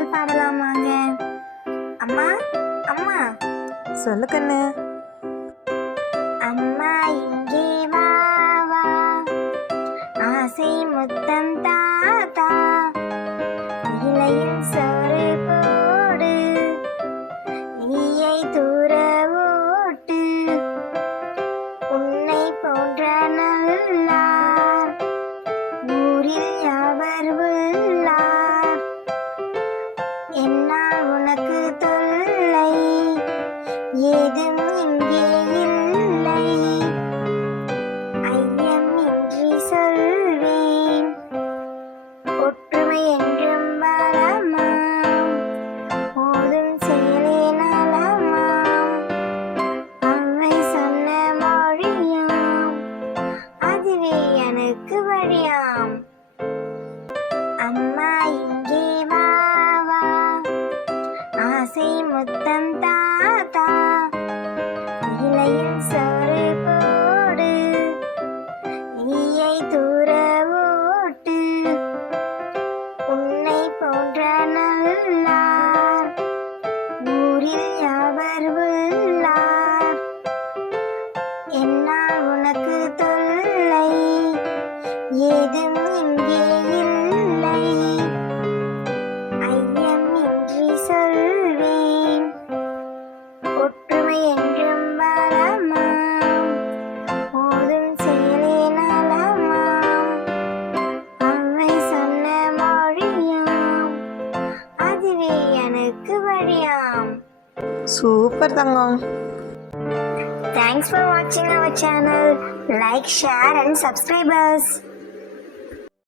பாடல் பாடலாமாங்க? அம்மா அம்மா. சொல்லு கண்ணு. அம்மா இங்கே வா வா, ஆசை முத்தம் தாத்தா, இலையில் சோறு போடு, ஈயை தூர ஓட்டு, உன்னை போன்ற நல்லார் ஊரில் யாவர் உள்ளார், என்னால் உனக்கு தொல்லை ஏதும் இங்கே இல்லை, ஐயமின்றி சொல்வேன் ஒற்றுமை என்றும் பலமாம், போதும் செயலே நலமாம், அவை சொன்ன மொழியாம், அதுவே எனக்கு வழியாம். அம்மா இங்கே வா வா, ஆசை முத்தம் தாத்தா, இலையில் சோறு போடு, ஈயை தூர ஓட்டு, உன்னை போன்ற நல்லார் ஊரில் யாவர் உள்ளார், என்னால் உனக்கு தொல்லை ஏதும் இங்கே இல்லை, ஐயமின்றி சொல்வேன் ஒற்றுமை என்றும் பலமாம், போதும் செயலே நலமாம், அவை சொன்ன மொழியாம், அதுவே எனக்கு வழியாம். சூப்பர் தங்கம். Thanks for watching our channel. Like, share and subscribe us.